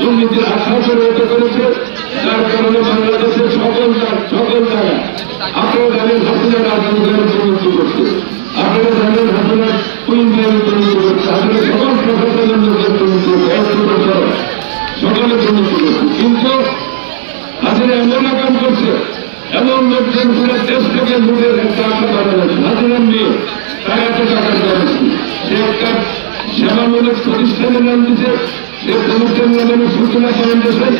দুর্নীতির আশা পরিণত করেছে, যার কারণে বাংলাদেশের সকল জায়গায় আপনারা জানেন হাসিনা রাজনীতির দুর্নীতি করছে, আপনারা জানেন হাসিনা কুইন্টাল দুর্নীতি করছে, আপনারা সকল প্রশাসনের লোকের দুর্নীতি করছে, সকলের দুর্নীতি করছে। কিন্তু হাসিনা এমন কাম করছে, এমন লোকজন পুরো দেশ থেকে লুটের একটা আশা বানাচ্ছে। হাসিনার মেয়ে তার এত টাকার ব্যবস্থা, সে একটা সেবামূলক প্রতিষ্ঠানের নাম দিচ্ছে, সে প্রতিষ্ঠানের নামে সূচনা ফাউন্ডেশন,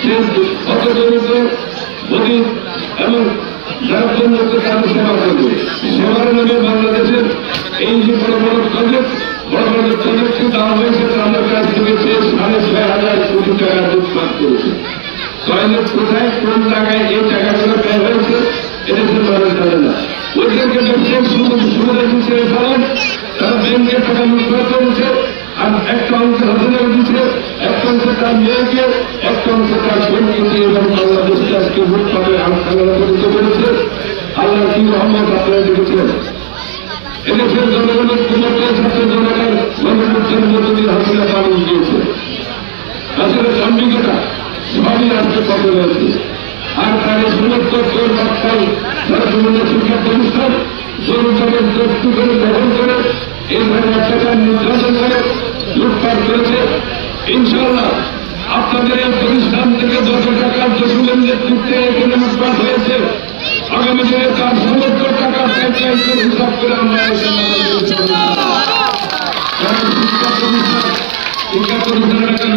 সে অত দরিদ্র গরিব এবং যার জন্য তাদের সেবা করবে। সেবার নামে বাংলাদেশের এই যে বড় বড় প্রজেক্ট দেওয়া হয়েছে, তাদের কাছ থেকে সে 6,500 কোটি টাকা লুটপাট করেছে। টয়লেট কোথায় কোন জায়গায় এই টাকাগুলো ব্যয় হয়েছে এদেশের মানুষ জানে না। ওইদেরকে ব্যবসায়িক সুবিধা হিসেবে ফেলেন, তারা ব্যাংকের টাকা লুটপাট করেছে, আর একটা অংশ হাসিনা দিচ্ছে, একটা অংশ তার মেয়েকে, একটা অংশ তার বোনকে দিয়ে এবং বাংলাদেশকে আজকে লুটপাটে আলোচিত করেছে। আল্লাহ কি রহমত আপনারা দেখেছেন। এদেশের জনগণের ক্ষমতার সাথে জনগণ গণতন্ত্রের মধ্যে দিয়ে হাসিনা পালন দিয়েছে। হাসিনা চন্ডিগড়া সবই আজকে পথে রয়েছে। আর তাদের সমস্ত চোর বাচ্চাই যারা বিভিন্ন শিক্ষা প্রতিষ্ঠান জনগণের দস্যু করে দখল করে এইভাবে অত্যাচার নির্যাতন করে লুটপাট করেছে। ইনশাআল্লাহ আপনাদের এই প্রতিষ্ঠান থেকে যত টাকা জসুলের নেতৃত্বে এখানে লুটপাট হয়েছে, আগামী দিনে তার সমস্ত টাকা পঞ্চায়েতের হিসাব করে আমরা শিক্ষা প্রতিষ্ঠানের একটা